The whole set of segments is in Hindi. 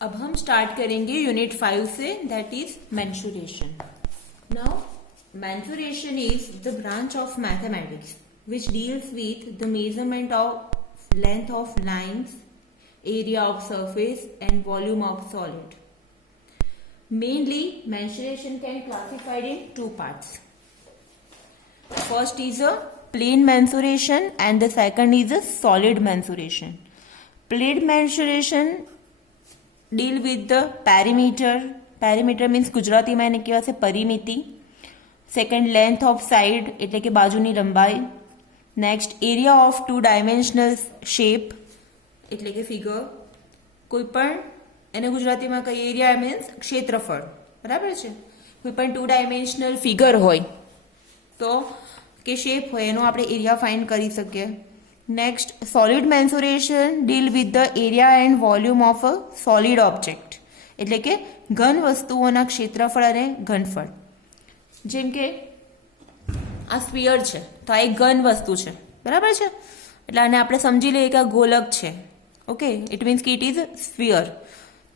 अब हम स्टार्ट करेंगे यूनिट 5 से, that is mensuration. Now mensuration is the branch of mathematics which deals with the measurement of length of lines, area of surface and volume of solid. Mainly mensuration can classified in two parts. First is a plane mensuration and the second is a solid mensuration. Plane mensuration deal with the perimeter. Perimeter means ગુજરાતીમાં એને કહેવાશે પરિમિતિ. સેકન્ડ લેન્થ ઓફ સાઇડ એટલે કે બાજુની લંબાઈ. Next area of two dimensional shape એટલે કે ફિગર. કોઈ પણ એને ગુજરાતીમાં કઈ એરિયા મીન્સ ક્ષેત્રફળ, બરાબર છે. કોઈ પણ ટુ ડાયમેન્શનલ ફિગર હોય તો કે શેપ હોય એનો આપણે એરિયા ફાઇન્ડ કરી શકીએ. Next solid mensuration deal with the area and volume of a solid object એટલે કે ઘન વસ્તુઓના ક્ષેત્રફળ અને ઘનફળ. જેમ કે આ સ્ફિયર છે તો આ એક ઘન વસ્તુ છે, બરાબર છે. એટલે આને આપણે સમજી લઈએ કે આ ગોલક છે. ઓકે, ઇટ મીન્સ કે ઇટ ઇઝ સ્ફિયર.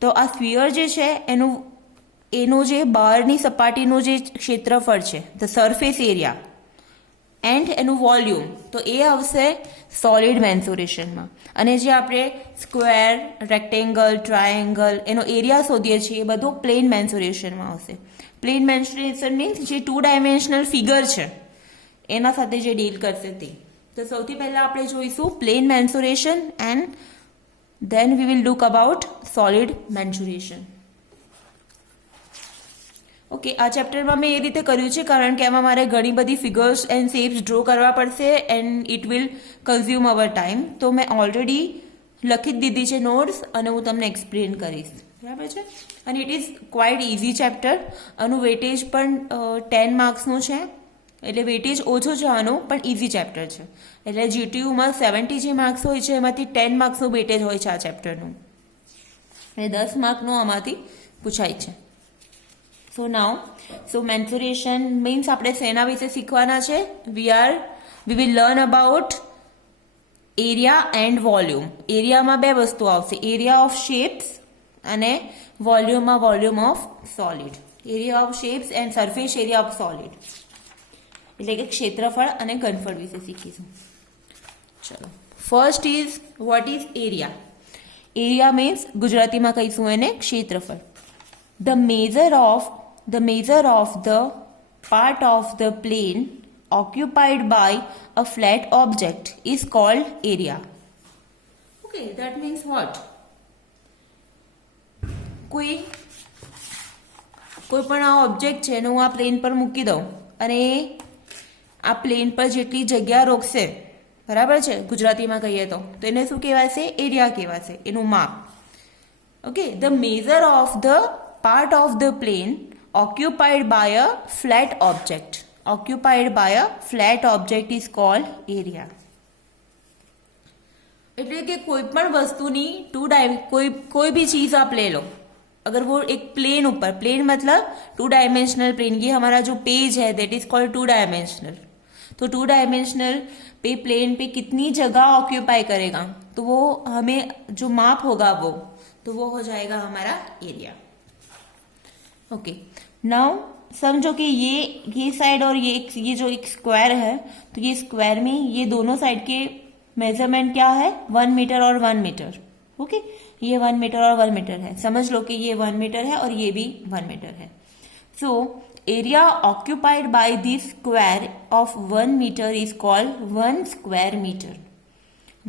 તો આ સ્ફિયર જે છે એનું જે બહારની સપાટીનું જે ક્ષેત્રફળ છે, ધ સરફેસ એરિયા એન્ડ એનું વોલ્યુમ, તો એ આવશે સોલિડ મેન્સુરેશનમાં. અને જે આપણે સ્ક્વેર, રેક્ટેંગલ, ટ્રાયેંગલ એનો એરિયા શોધીએ છીએ એ બધું પ્લેન મેન્સુરેશનમાં આવશે. પ્લેન મેન્સુરેશન મીન્સ જે ટુ ડાયમેન્શનલ ફિગર છે એના સાથે જે ડીલ કરશે તે. તો સૌથી પહેલા આપણે જોઈશું plane mensuration and then we will look about solid mensuration. Okay, આ ચેપ્ટરમાં મેં એ રીતે કર્યું છે કારણ કે એમાં મારે ઘણી બધી ફિગર્સ એન્ડ શેપ્સ ડ્રો કરવા પડશે and it will consume hour time. તો મેં ઓલરેડી લખી જ દીધી છે નોટ્સ અને હું તમને એક્સપ્લેન કરીશ, બરાબર છે. અને it is quite easy chapter. આનું વેટેજ પણ 10 માર્ક્સનું છે, એટલે વેટેજ ઓછો છે આનું, પણ ઇઝી ચેપ્ટર છે. એટલે જીટીયુમાં 70 જે માર્ક્સ હોય છે એમાંથી 10 માર્ક્સનું વેટેજ હોય છે આ ચેપ્ટરનું, અને 10 માર્કનું આમાંથી પૂછાય છે. સો મેન્સુરેશન મીન્સ આપણે શેના વિશે શીખવાના છે? We will learn about area and volume. એરિયામાં બે વસ્તુ આવશે, એરિયા ઓફ શેપ્સ અને વોલ્યુમમાં volume of solid. Area of shapes and surface area of solid એટલે કે ક્ષેત્રફળ અને ઘનફળ વિશે શીખીશું. ચલો, first is what is area. Area means ગુજરાતીમાં કહીશું એને ક્ષેત્રફળ. The measure of the part of the plane occupied by a flat object is called area. Okay, that means what? કોઈ પણ આ ઓબ્જેક્ટ છે એને હું આ પ્લેન પર મૂકી દઉં અને આ પ્લેન પર જેટલી જગ્યા રોકશે, બરાબર છે, ગુજરાતીમાં કહીએ તો એને શું કહેવાશે? એરિયા કહેવાશે, એનું માપ. Okay, the measure of the part of the plane occupied by a flat object. Occupied by a flat object is called area. એટલે કે કોઈ પણ વસ્તુની कोई भी चीज आप ले लो, अगर वो एक प्लेन ऊपर, प्लेन मतलब 2 डायमेंशनल प्लेन, ये हमारा जो पेज है दैट इज कॉल्ड 2 डायमेंशनल. तो 2 डायमेंशनल पे प्लेन पे कितनी जगह ऑक्यूपाई करेगा, तो वो हमें जो माप होगा वो हो जाएगा हमारा एरिया. ओके, नाउ समझो कि ये साइड और ये जो एक स्क्वायर है, तो ये स्क्वायर में ये दोनों साइड के मेजरमेंट क्या है? 1 मीटर और 1 मीटर. ओके, ये 1 मीटर और 1 मीटर है. समझ लो कि ये 1 मीटर है और ये भी 1 मीटर है. So area occupied by this square of 1 metre is called 1 square metre.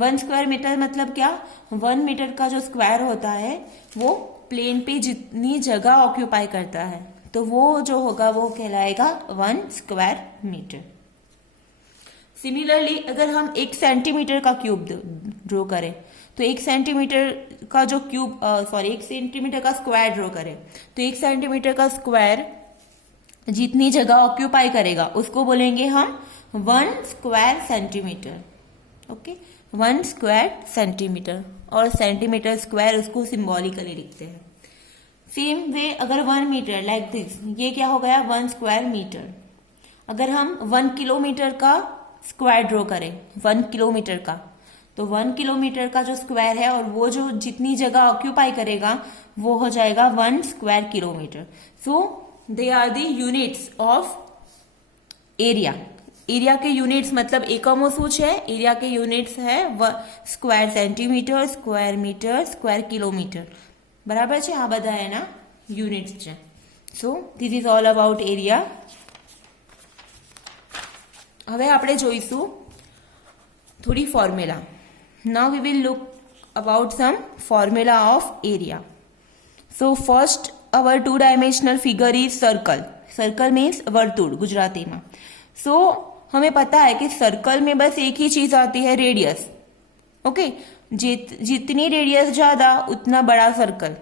1 square metre मतलब क्या? 1 मीटर का जो स्क्वायर होता है वो प्लेन पे जितनी जगह ऑक्यूपाई करता है, तो वो जो होगा वो कहलाएगा 1 स्क्वायर मीटर. सिमिलरली अगर हम 1 सेंटीमीटर का क्यूब ड्रॉ करें, तो 1 सेंटीमीटर का जो क्यूब 1 सेंटीमीटर का स्क्वायर ड्रॉ करें, तो 1 सेंटीमीटर का स्क्वायर जितनी जगह ऑक्यूपाई करेगा उसको बोलेंगे हम 1 square centimetre. Okay, 1 square centimetre, और सेंटीमीटर स्क्वायर उसको सिंबॉलिकली लिखते हैं. सेम वे अगर 1 मीटर लाइक दिस, ये क्या हो गया? 1 स्क्वायर मीटर. अगर हम 1 किलोमीटर का स्क्वायर ड्रॉ करें, 1 किलोमीटर का, तो 1 किलोमीटर का जो स्क्वायर है और वो जो जितनी जगह ऑक्यूपाई करेगा वो हो जाएगा 1 square kilometre. So they are the units of area. Area के यूनिट्स मतलब एकमो શું છે? एरिया के यूनिट्स है square centimetre, square metre, square kilometre. બરાબર છે? આ બધા એના યુનિટ્સ છે. So this is all about area. હવે આપણે જોઈશું થોડી formula. Now we will look about some formula of area. So first our 2 dimensional figure is circle. Circle means वर्तुળ गुजराती में. सो हमें पता है कि सर्कल में बस एक ही चीज आती है, रेडियस. ओके, जितनी रेडियस ज्यादा उतना बड़ा सर्कल.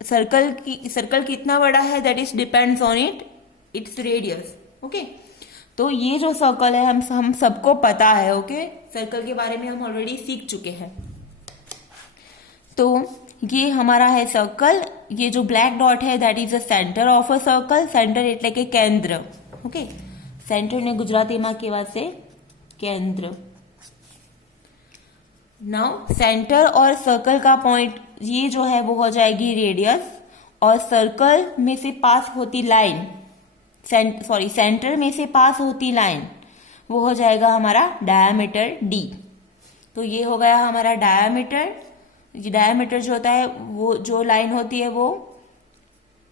सर्कल कितना बड़ा है that is depends on its radius. Okay, तो ये जो सर्कल है हम सबको पता है. ओके, सर्कल के बारे में हम ऑलरेडी सीख चुके हैं. तो ये हमारा है सर्कल. ये जो ब्लैक डॉट है that is the centre of a circle. Centre એટલે કે કેન્દ્ર. ઓકે, सेंटर ने गुजराती में केवा से केंद्र. नाउ सेंटर और सर्कल का पॉइंट ये जो है वो हो जाएगी रेडियस, और सर्कल में से पास होती लाइन, सेंटर में से पास होती लाइन वो हो जाएगा हमारा डायामीटर डी. तो ये हो गया हमारा डायामीटर. ये डायामीटर जो होता है वो जो लाइन होती है वो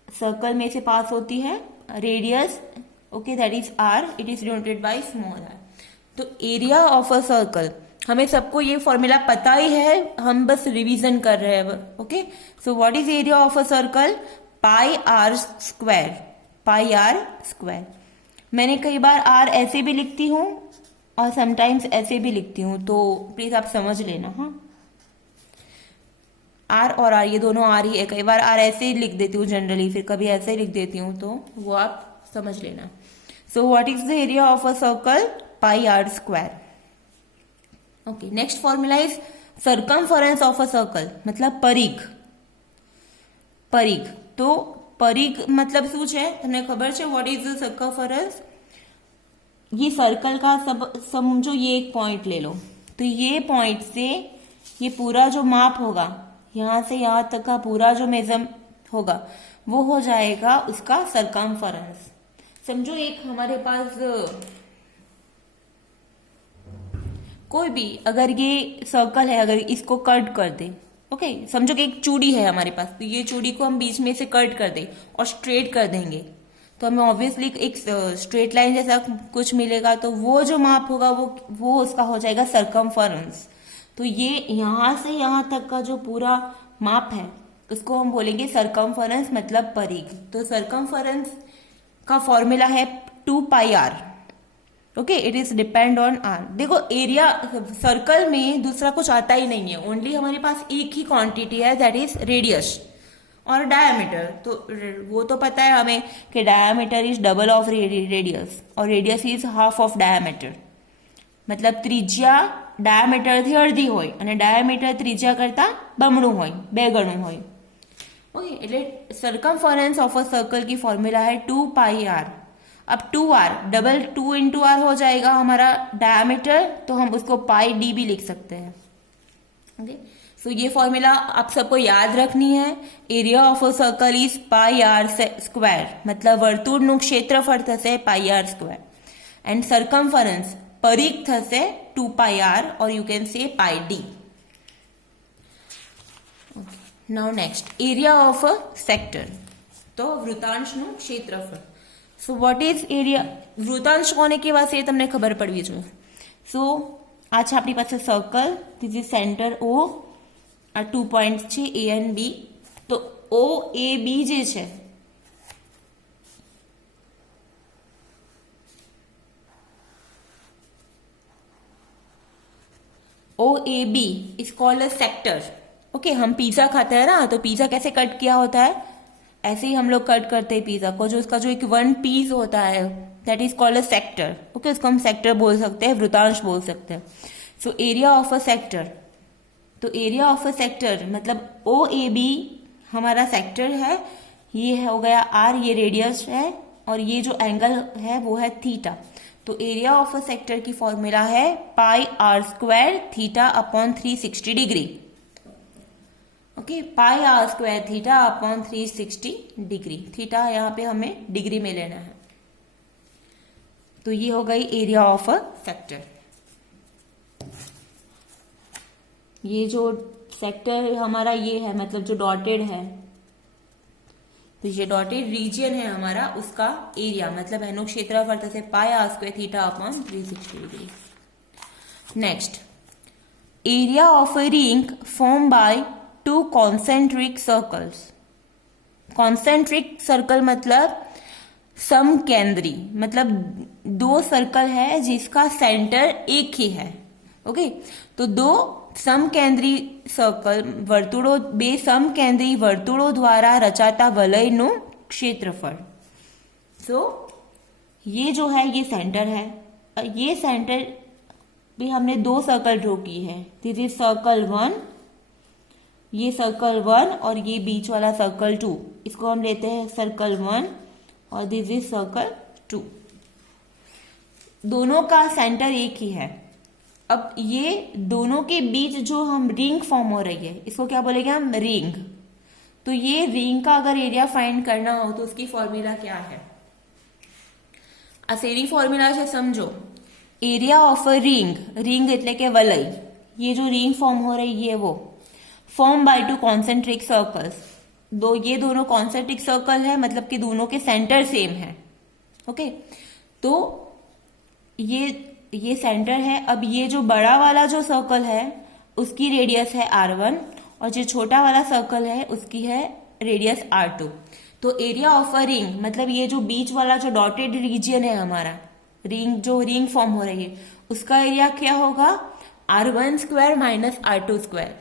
सर्कल में से पास होती है. Radius okay that is R. It is denoted by small R. तो एरिया ऑफ अ सर्कल हमें सबको ये फॉर्मूला पता ही है, हम बस रिवीजन कर रहे हैं. Okay, so what is area of a circle? Pi are square. Pi are square. मैंने कई बार आर ऐसे भी लिखती हूँ और समटाइम्स ऐसे भी लिखती हूँ, तो प्लीज आप समझ लेना. हाँ, आर और आर ये दोनों आर ही है. कई बार आर ऐसे ही लिख देती हूँ जनरली, फिर कभी ऐसे ही लिख देती हूँ, तो वो आप समझ लेना. So what is the area of a circle? Pi are square. Okay, next formula is circumference of a circle, मतलब परिघ. परिघ तो परिघ मतलब શું છે તમને ખબર છે? What is the circumference? ये सर्कल का सब समझो, ये एक पॉइंट ले लो. तो ये पॉइंट से ये पूरा जो माप होगा, यहां से यहां तक का पूरा जो मेजर होगा वो हो जाएगा उसका सर्कमफरेंस. समझो एक हमारे पास कोई भी अगर ये सर्कल है, अगर इसको कट कर दे. ओके, समझो कि एक चूड़ी है हमारे पास, तो ये चूड़ी को हम बीच में से कट कर दे और स्ट्रेट कर देंगे, तो हमें ऑब्वियसली एक स्ट्रेट लाइन जैसा कुछ मिलेगा. तो वो जो माप होगा वो उसका हो जाएगा सर्कमफरेंस. तो ये यहां से यहां तक का जो पूरा माप है उसको हम बोलेंगे सर्कमफरेंस, मतलब परिघ. तो सर्कमफरेंस का फॉर्मूला है 2 pi r. Okay, it is depend on r. देखो एरिया सर्कल में दूसरा कुछ आता ही नहीं है, ओनली हमारे पास एक ही क्वांटिटी है दैट इज रेडियस और डायामीटर. तो वो तो पता है हमें कि diameter is double of radius और radius is half of diameter. मतलब त्रिज्या डायामीटरથી અડધી હોય અને ડાયામીટર ત્રિજ્યા કરતા બમણું હોય, 2 ગણું હોય. ओके, એટલે सर्कमफरेंस ऑफ अ सर्कल की फॉर्मूला है 2 पाई आर. अब 2r डबल 2 इंटू आर हो जाएगा हमारा डायामीटर, तो हम उसको पाई डी भी लिख सकते हैं. ओके, सो ये फॉर्मूला आप सबको याद रखनी है. Area of a circle is pi are square, मतलब वर्तुળનું ક્ષેત્રફળ થશે pi r square, and circumference परिघ થશે 2 પાઈ આર, और you can say pi d. Now next, area of a sector. तो वृत्तांशનું ક્ષેત્રફળ. So what is area? वृत्तांश कोने केवा છે તમને ખબર પડવી જોઈએ. સો આ છે આપણી પાસે circle. This is centre O. આ 2 પોઈન્ટ્સ છે A and B. તો O A B જે છે OAB is called a sector. Okay, हम पिज्जा खाते हैं ना, तो पिज्जा कैसे कट किया होता है? ऐसे ही हम लोग कट करते हैं पिज्जा को. जो उसका जो एक 1 पीस होता है that is called a sector. Okay, उसको हम सेक्टर बोल सकते हैं, वृत्तांश बोल सकते हैं. So area of a sector. तो एरिया ऑफ अ सेक्टर मतलब OAB हमारा सेक्टर है. ये हो गया R, ये रेडियस है, और ये जो एंगल है वो है थीटा. तो एरिया ऑफ अ सेक्टर की फॉर्मूला है pi are square theta upon 360 degree. Okay, pi are square theta upon 360 degree. Theta यहाँ पे हमें डिग्री में लेना है। तो ये हो गई एरिया ऑफ अ सेक्टर। ये जो सेक्टर हमारा ये है, मतलब जो डॉटेड है, तो ये डॉटेड रीजियन है हमारा, उसका एरिया मतलब एनो क्षेत्रफल से pi are square theta upon 360 degree. Next, area of a ring form by 2 concentric circles. Concentric circle मतलब समकेंद्री, मतलब 2 सर्कल है जिसका सेंटर एक ही है। ओके, तो 2 સમકેન્દ્રી સર્કલ વર્તુળો, 2 સમકેન્દ્રી વર્તુળો દ્વારા રચાતા વલયનું ક્ષેત્રફળ। सो ये जो है ये सेंटर है, ये सेंटर भी हमने 2 सर्कल ड्रॉ की है। दिस इज सर्कल 1, ये सर्कल 1 और ये बीच वाला सर्कल 2, इसको हम लेते हैं सर्कल 1 और दिस इज सर्कल 2। दोनों का सेंटर एक ही है। अब ये दोनों के बीच जो हम रिंग फॉर्म हो रही है, इसको क्या बोलेंगे हम, रिंग। तो ये रिंग का अगर एरिया फाइंड करना हो तो उसकी फॉर्मूला क्या है, असेरी फॉर्मूला से समझो। Area of a ring, ring એટલે કે વલય, ये जो रिंग फॉर्म हो रही है वो फॉर्म बाय 2 कॉन्सेंट्रिक सर्कल्स। ये दोनों कॉन्सेंट्रिक सर्कल है, मतलब कि दोनों के सेंटर सेम है। ओके, तो ये सेंटर है। अब ये जो बड़ा वाला जो सर्कल है उसकी रेडियस है R1 और जो छोटा वाला सर्कल है उसकी है रेडियस R2। तो एरिया ऑफ अ रिंग मतलब ये जो बीच वाला जो डॉटेड रीजियन है हमारा, रिंग जो रिंग फॉर्म हो रही है, उसका एरिया क्या होगा, R1 square minus R2 square.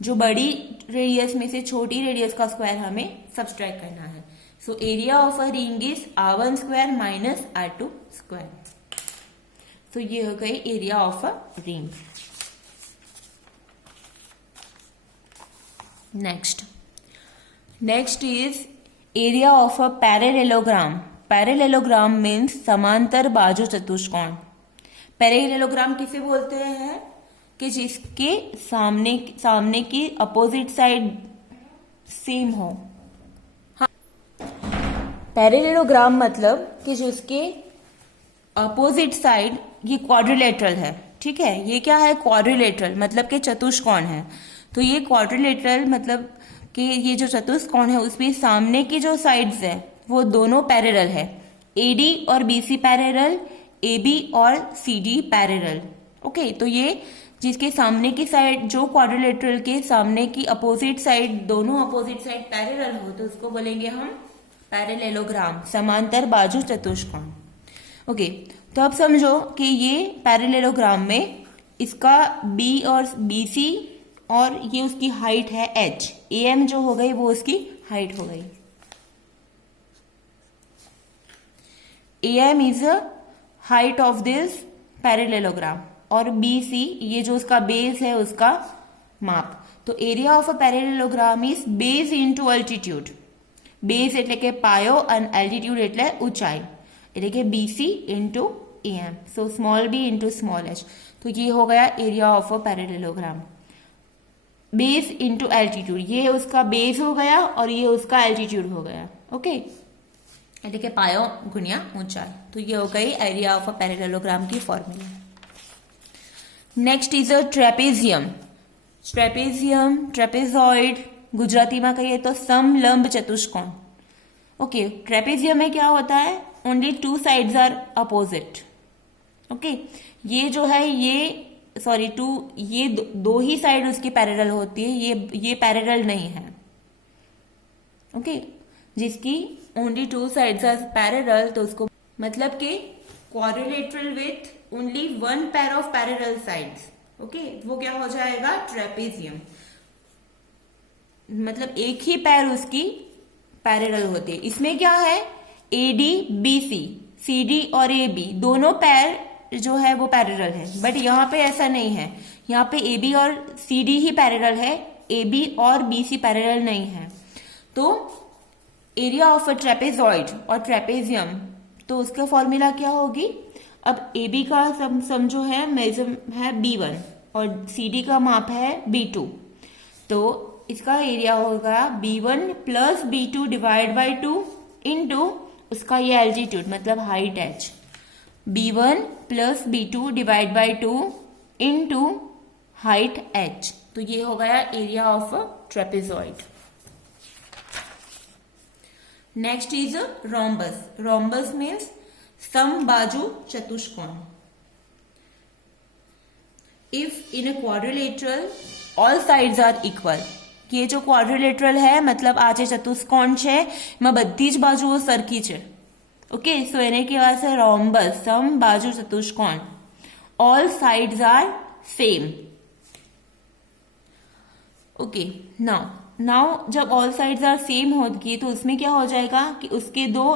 जो बड़ी रेडियस में से छोटी रेडियस का स्क्वायर हमें सब्सट्रैक्ट करना है। So area of a ring is R1 square minus R2 square. तो ये हो गई area of a ring. Next is area of a parallelogram. Parallelogram means समांतर बाजू चतुष्कोण। पैरेलेलोग्राम किसे बोलते हैं, कि जिसके सामने की अपोजिट साइड सेम हो। हाँ, पैरेलेलोग्राम मतलब कि जिसके अपोजिट साइड ये क्वाड्रिलेटरल है। ठीक है, ये क्या है, क्वाड्रिलेटरल मतलब कि चतुष्कोण है। तो ये क्वाड्रिलेटरल मतलब कि ये जो चतुष्कोण है उसमें सामने की जो साइड्स है वो दोनों पैरेलल है। AD और BC पैरेलल, AB और CD पैरेलल। ओके, तो ये जिसके सामने की साइड जो क्वाड्रिलेटरल के सामने की अपोजिट साइड, दोनों अपोजिट साइड पैरेलल हो तो उसको बोलेंगे हम पैरेलेलोग्राम, समांतर बाजू चतुष्कोण। ओके, तो अब समझो कि ये पैरेलेलोग्राम में इसका B और BC और ये उसकी हाइट है H, AM जो हो गई वो उसकी हाइट हो गई। AM is a height of this parallelogram और BC ये जो उसका बेस है उसका माप। तो area of a parallelogram is base into altitude. Base એટલે કે પાયો અને એલ્ટિટ્યુડ એટલે ઊંચાઈ, એટલે કે BC into AM। So small b into small h। तो ये हो गया area of a parallelogram. Base into altitude, ये उसका बेस हो गया और ये उसका एल्टीट्यूड हो गया। ओके, એટલે કે પાયો ગુણ્યા ઊંચાઈ। तो ये हो गई एरिया ऑफ अ पैरेलेलोग्राम की formula. Next is a trapezium. Trapezium, trapezoid, Gujarati में कहिए तो समलंब चतुष्कोण। ओके, ट्रेपेजियम में क्या होता है, only 2 sides are opposite. Okay, ये जो है ये दो ही साइड उसकी पैरेलल होती है, ये पैरेलल नहीं है। ओके, जिसकी ओनली 2 साइड्स आर पैरेलल तो उसको मतलब कि quadrilateral with only 1 pair of parallel sides. Okay, वो क्या हो जाएगा, ट्रेपेजियम। मतलब एक ही पैर उसकी पैरेलल होती है। इसमें क्या है, AD, BC, CD और AB दोनों पैर जो है वो पैरेलल है, बट यहाँ पे ऐसा नहीं है। यहाँ पे AB और CD ही पैरेलल है, AB और BC पैरेलल नहीं है। तो एरिया ऑफ अ ट्रेपेजॉइड और ट्रेपेजियम, तो उसका फॉर्मूला क्या होगी, अब ए बी का समझो है मेजर है B1 और CD का माप है B2, तो इसका एरिया होगा B1 plus B2 divide by 2 into उसका ये एल्टीट्यूड मतलब height h, B1 plus B2 divide by 2 into height h, तो ये हो गया area of a trapezoid. Next is rhombus. Rhombus means समबाजु चतुष्कोण। If in a quadrilateral all sides are equal, ये जो क्वाड्रिलेटरल है मतलब આ જે ચતુષ્કોણ છે એમાં બધી જ બાજુઓ સરખી છે। ઓકે, સો એને કહેવાય છે રોમ્બસ, સમબાજુ ચતુષ્કોણ। All sides are same. Okay, now जब ऑल साइड्स आर सेम होगी तो उसमें क्या हो जाएगा कि उसके दो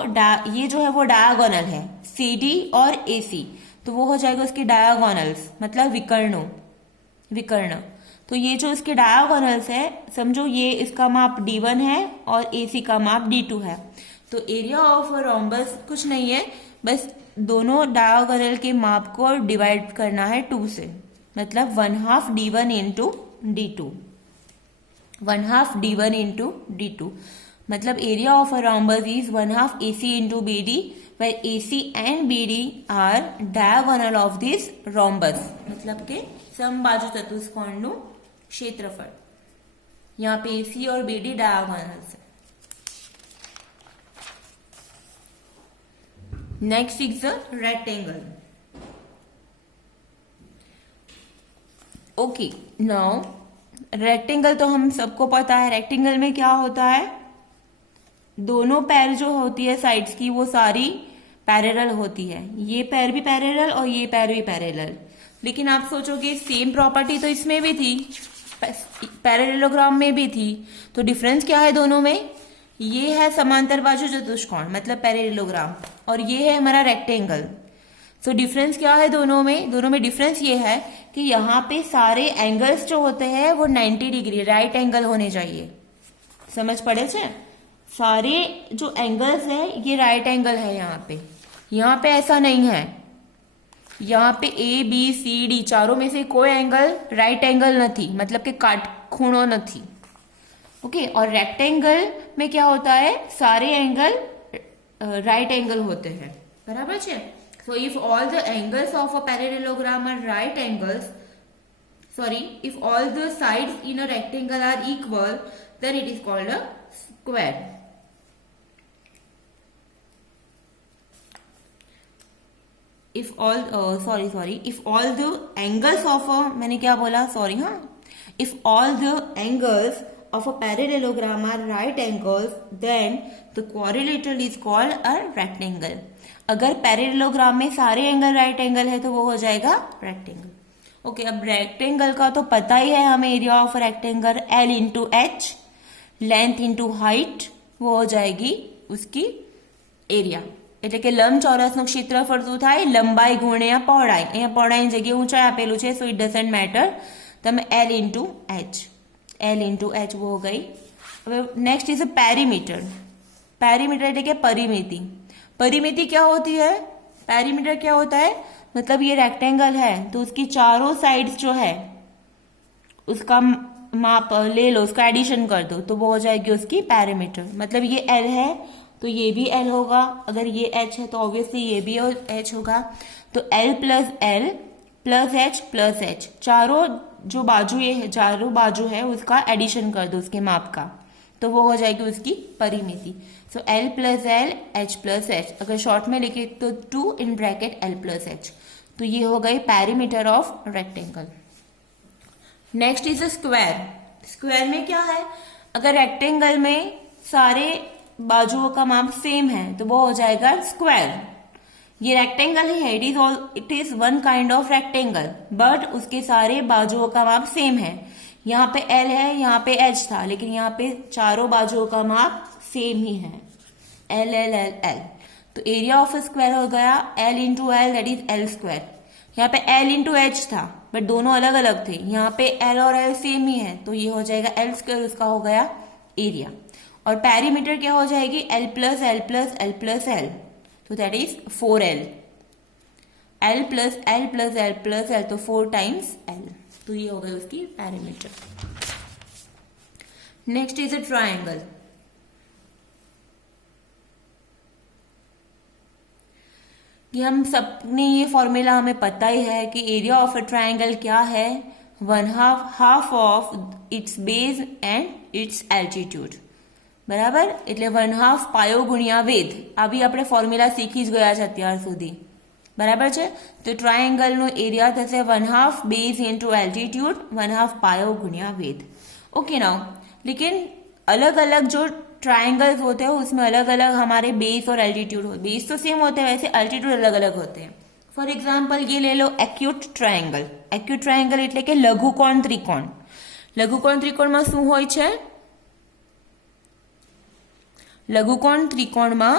ये जो है वो डायगोनल है CD और AC, तो वो हो जाएगा उसके डायगोनल्स मतलब विकर्ण। तो ये जो इसके डायगोनल्स है समझो ये इसका माप D1 है और AC का माप D2 है, तो एरिया ऑफ रोम्बस कुछ नहीं है, बस दोनों डायगोनल के माप को डिवाइड करना है 2 से, मतलब 1/2 D1 into D2, 1/2 D1 into D2, मतलब area of a rhombus is 1/2 AC into BD, where AC and BD are diagonal of this rhombus, मतलब के समबाजु चतुष्कोणનું क्षेत्रफल। यहाँ पे AC और BD डायगोनल्स है। Next is the rectangle. Okay, now rectangle तो हम सबको पता है, रेक्टेंगल में क्या होता है, दोनों पैर जो होती है साइड्स की वो सारी पैरेलल होती है, ये पैर भी पैरेलल और ये पैर भी पैरेलल। लेकिन आप सोचोगे सेम प्रॉपर्टी तो इसमें भी थी, पैरेललोग्राम में भी थी, तो डिफरेंस क्या है दोनों में, ये है समांतर बाजु चतुष्कोण मतलब पैरेललोग्राम और ये है हमारा रेक्टेंगल। तो डिफरेंस क्या है दोनों में डिफरेंस ये है कि यहाँ पे सारे एंगल्स जो होते हैं वो 90 डिग्री राइट एंगल होने चाहिए। समझ पड़े छे, सारे जो एंगल्स है ये राइट एंगल है यहाँ पे ऐसा नहीं है, यहाँ पे ABCD चारों में से कोई एंगल राइट एंगल नहीं, मतलब कि काटखूणो नहीं। ओके, और रेक्टेंगल में क्या होता है, सारे एंगल राइट एंगल होते हैं, बराबर है। So if all the angles of a parallelogram are right angles, sorry, if all the sides in a rectangle are equal then it is called a square. if all if all the angles of a, मैंने क्या बोला, सॉरी, हाँ, if all the angles of a parallelogram are right angles then the quadrilateral is called a rectangle। अगर पैरेललोग्राम में सारे एंगल राइट एंगल है तो वो हो जाएगा रेक्टेंगल। ओके, अब रेक्टेंगल का तो पता ही है हमें, area of rectangle L into H, length into height, वो हो जाएगी उसकी एरिया। એટલે કે લંબચોરસનું ક્ષેત્રફળ શું થાય, લંબાઈ ગુણ્યા પહોળાઈ, અહીંયા પહોળાઈની જગ્યાએ ઊંચાઈ આપેલું છે, સો ઇટ ડઝન્ટ મેટર, તમે L इंटू H वो हो गई। હવે नेक्स्ट इज पेरीमीटर। पेरीमीटर એટલે કે परिमिति। परिमिति क्या होती है, पेरीमीटर क्या होता है, मतलब ये रेक्टेंगल है तो उसकी चारों साइड्स जो है उसका माप ले लो, उसका एडिशन कर दो तो वो हो जाएगी उसकी पेरीमीटर। मतलब ये L है तो ये भी L होगा, अगर ये H है तो ऑब्वियसली ये भी H होगा, तो L plus L plus H plus H, चारों जो बाजू ये चारों बाजू है उसका एडिशन कर दो उसके माप का, तो वो हो जाएगी उसकी परिमिति। सो L plus L H plus H, अगर शॉर्ट में लिखे तो 2 in bracket L plus H, तो ये हो गई perimeter of rectangle. Next is square. Square में क्या है, अगर रेक्टेंगल में सारे बाजुओं का माप सेम है तो वो हो जाएगा स्क्वायर। ये रेक्टेंगल ही है, it is one kind of rectangle, but उसके सारे बाजुओं का माप सेम है। यहाँ पे L है, यहाँ पे H था, लेकिन यहाँ पे चारों बाजुओं का माप सेम ही है, L L L L। तो एरिया ऑफ स्क्वायर हो गया L into L, that is L square. यहाँ पे L इंटू H था बट दोनों अलग अलग थे, यहाँ पे L और L सेम ही है तो ये हो जाएगा L स्क्वायर, उसका हो गया एरिया। और पेरीमीटर क्या हो जाएगी, L plus L plus L plus L, तो that is 4L। L plus L plus L plus L, तो 4 टाइम्स एल, तो ये हो गई उसकी perimeter. Next is a triangle. कि हम सबने ये फॉर्मूला हमें पता ही है कि एरिया ऑफ अ ट्राइंगल क्या है, 1/2 of its base and it's altitude. બરાબર, એટલે 1/2 પાયો ગુણ્યા વેધ. આવી આપણે ફોર્મ્યુલા શીખી જ ગયા છે અત્યાર સુધી. બરાબર છે. તો ટ્રાયેંગલનો એરિયા થશે 1/2 बेस इंटू एल्टीट्यूड, 1/2 पायो गुणिया वेध. ओके नाउ, लेकिन अलग अलग जो ट्राइंगल्स होते हैं उसमें अलग अलग हमारे बेस और एल्टीट्यूड होते हैं. बेस तो सेम होते हैं, वैसे एल्टीट्यूड अलग अलग होते हैं. फॉर एग्जाम्पल ये ले लो एक्यूट ट्राइंगल. एक्यूट ट्राइंगल એટલે કે લઘુકોણ ત્રિકોણ. લઘુકોણ ત્રિકોણમાં શું હોય છે? લઘુકોણ ત્રિકોણમાં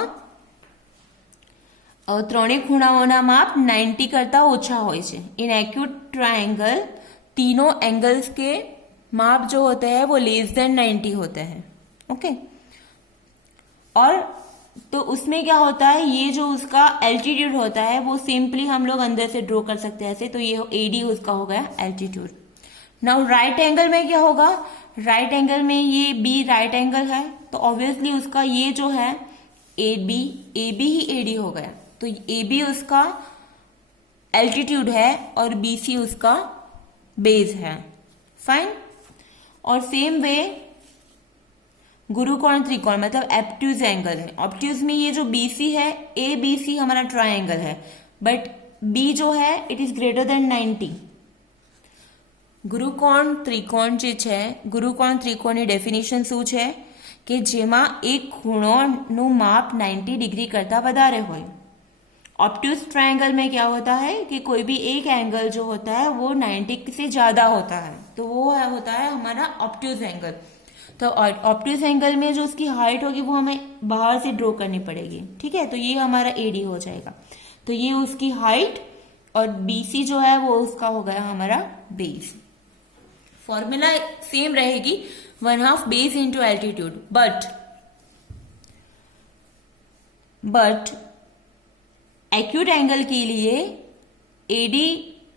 ત્રણેય ખૂણાઓના માપ 90 કરતા ઓછા હોય છે. इन एक्यूट ट्राइंगल तीनों एंगल्स के माप जो होते हैं वो लेस देन 90 होते हैं. ओके, और तो उसमें क्या होता है, ये जो उसका एल्टीट्यूड होता है वो सिंपली हम लोग अंदर से ड्रॉ कर सकते हैं ऐसे. तो ये एडी उसका हो गया एल्टीट्यूड. नाउ राइट एंगल में क्या होगा? राइट एंगल में ये बी राइट एंगल है, तो ऑब्वियसली उसका ये जो है ए बी ही एडी हो गया. तो ए बी उसका एल्टीट्यूड है और बी सी उसका बेस है. फाइन. और सेम वे गुरुकोण त्रिकोण मतलब एप्ट्यूज एंगल है. ऑब्ट्यूज में ये जो बीसी है, ए बी सी हमारा ट्राइंगल है, बट बी जो है इट इज ग्रेटर देन 90. ગુરુકોણ ત્રિકોણ જે છે, ગુરુકોણ ત્રિકોણની ડેફિનેશન શું છે કે જેમાં એક ખૂણોનું માપ 90 डिग्री करता વધારે હોય. ऑब्ट्यूज ट्रायंगल में क्या होता है कि कोई भी एक एंगल जो होता है वो 90 से ज्यादा होता है, तो वो होता है हमारा ऑब्ट्यूज एंगल. तो ऑब्ट्यूज एंगल में जो उसकी हाइट होगी वो हमें बाहर से ड्रॉ करनी पड़ेगी. ठीक है, तो ये हमारा एडी हो जाएगा. तो ये उसकी हाइट और बीसी जो है वो उसका हो गया हमारा बेस. फॉर्मूला सेम रहेगी 1/2 base into altitude, but acute angle के लिए एडी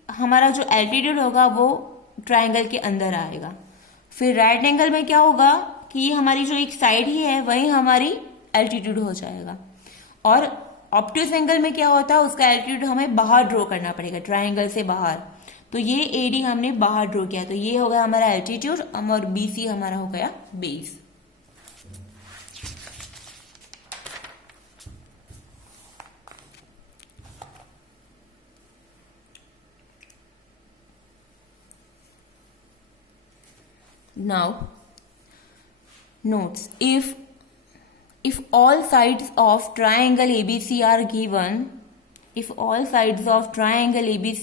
हमारा जो एल्टीट्यूड होगा वो ट्राइंगल के अंदर आएगा. फिर राइट एंगल में क्या होगा कि हमारी जो एक साइड ही है वही हमारी एल्टीट्यूड हो जाएगा. और ऑब्ट्यूज एंगल में क्या होता है, उसका एल्टीट्यूड हमें बाहर ड्रॉ करना पड़ेगा, ट्राइंगल से बाहर. तो ये एडी हमने बाहर ड्रॉ किया, तो ये हो गया हमारा एल्टीट्यूड और बीसी हमारा हो गया base. Now notes, if all sides of triangle ABC are given, if all sides of triangle ABC